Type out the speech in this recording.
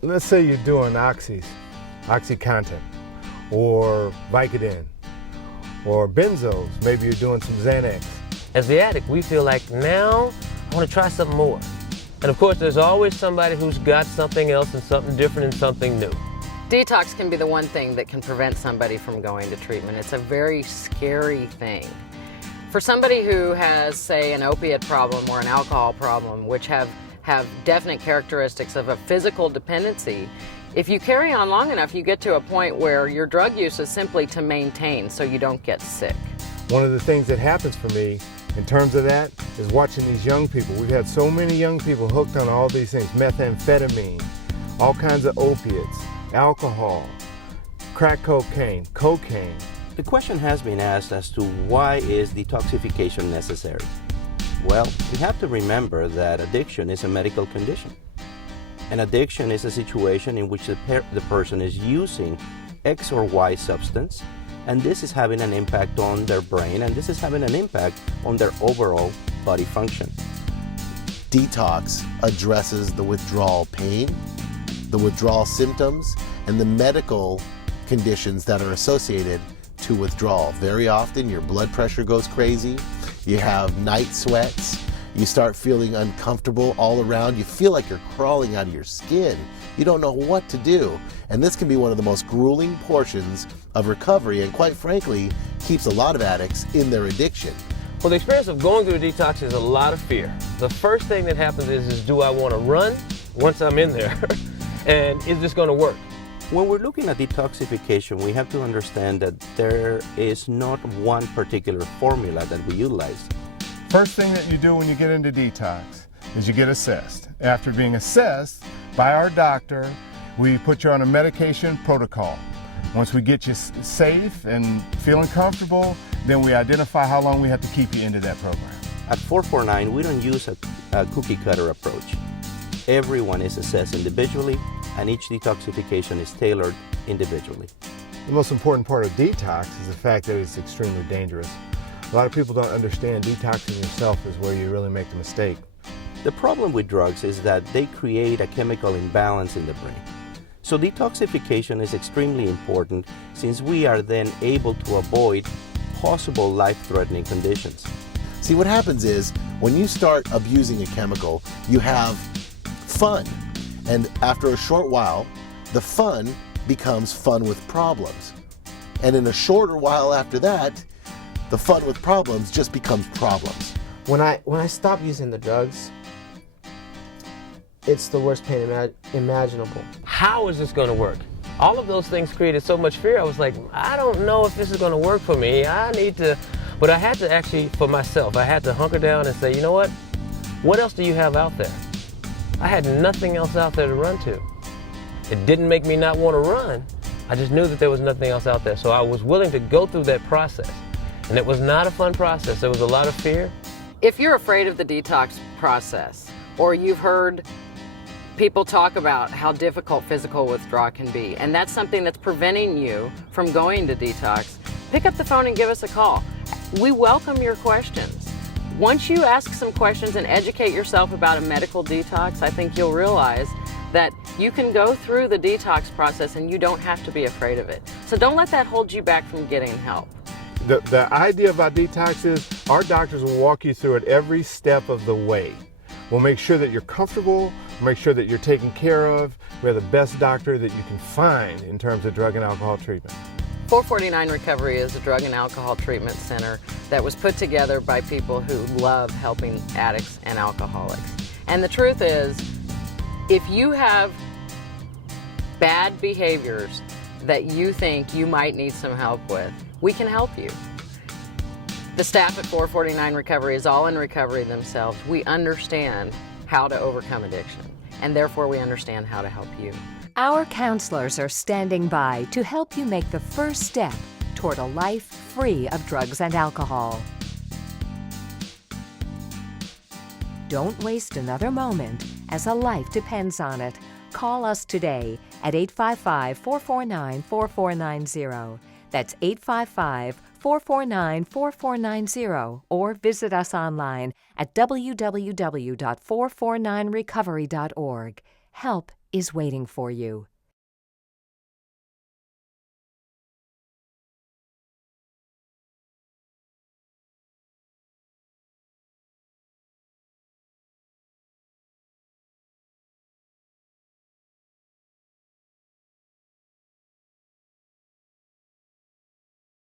Let's say you're doing OxyContin, or Vicodin, or benzos. Maybe you're doing some Xanax. As the addict, we feel like now I want to try something more. And of course, there's always somebody who's got something else and something different and something new. Detox can be the one thing that can prevent somebody from going to treatment. It's a very scary thing. For somebody who has, say, an opiate problem or an alcohol problem, which have definite characteristics of a physical dependency, if you carry on long enough, you get to a point where your drug use is simply to maintain so you don't get sick. One of the things that happens for me in terms of that is watching these young people. We've had so many young people hooked on all these things, methamphetamine, all kinds of opiates, alcohol, crack cocaine. The question has been asked as to why is detoxification necessary? Well, we have to remember that addiction is a medical condition. An addiction is a situation in which the person is using X or Y substance, and this is having an impact on their brain, and this is having an impact on their overall body function. Detox addresses the withdrawal pain, the withdrawal symptoms, and the medical conditions that are associated to withdrawal. Very often your blood pressure goes crazy, you have night sweats, you start feeling uncomfortable all around, you feel like you're crawling out of your skin, you don't know what to do. And this can be one of the most grueling portions of recovery, and quite frankly, keeps a lot of addicts in their addiction. Well, the experience of going through a detox is a lot of fear. The first thing that happens is do I want to run once I'm in there? And is this going to work? When we're looking at detoxification, we have to understand that there is not one particular formula that we utilize. First thing that you do when you get into detox is you get assessed. After being assessed by our doctor, we put you on a medication protocol. Once we get you safe and feeling comfortable, then we identify how long we have to keep you into that program. At 449, we don't use a cookie cutter approach. Everyone is assessed individually, and each detoxification is tailored individually. The most important part of detox is the fact that it's extremely dangerous. A lot of people don't understand detoxing yourself is where you really make the mistake. The problem with drugs is that they create a chemical imbalance in the brain. So detoxification is extremely important, since we are then able to avoid possible life-threatening conditions. See, what happens is when you start abusing a chemical, you have fun. And after a short while, the fun becomes fun with problems. And in a shorter while after that, the fun with problems just becomes problems. When I stop using the drugs, it's the worst pain imaginable. How is this going to work? All of those things created so much fear. I was like, I don't know if this is going to work for me. But I had to actually, for myself, I had to hunker down and say, you know what else do you have out there? I had nothing else out there to run to. It didn't make me not want to run. I just knew that there was nothing else out there. So I was willing to go through that process. And it was not a fun process. There was a lot of fear. If you're afraid of the detox process, or you've heard people talk about how difficult physical withdrawal can be, and that's something that's preventing you from going to detox, pick up the phone and give us a call. We welcome your questions. Once you ask some questions and educate yourself about a medical detox, I think you'll realize that you can go through the detox process and you don't have to be afraid of it. So don't let that hold you back from getting help. The idea about detox is our doctors will walk you through it every step of the way. We'll make sure that you're comfortable, make sure that you're taken care of. We're the best doctor that you can find in terms of drug and alcohol treatment. 449 Recovery is a drug and alcohol treatment center that was put together by people who love helping addicts and alcoholics. And the truth is, if you have bad behaviors that you think you might need some help with, we can help you. The staff at 449 Recovery is all in recovery themselves. We understand how to overcome addiction, and therefore we understand how to help you. Our counselors are standing by to help you make the first step toward a life free of drugs and alcohol. Don't waste another moment, as a life depends on it. Call us today at 855-449-4490. That's 855-449-4490, or visit us online at www.449recovery.org. help is waiting for you.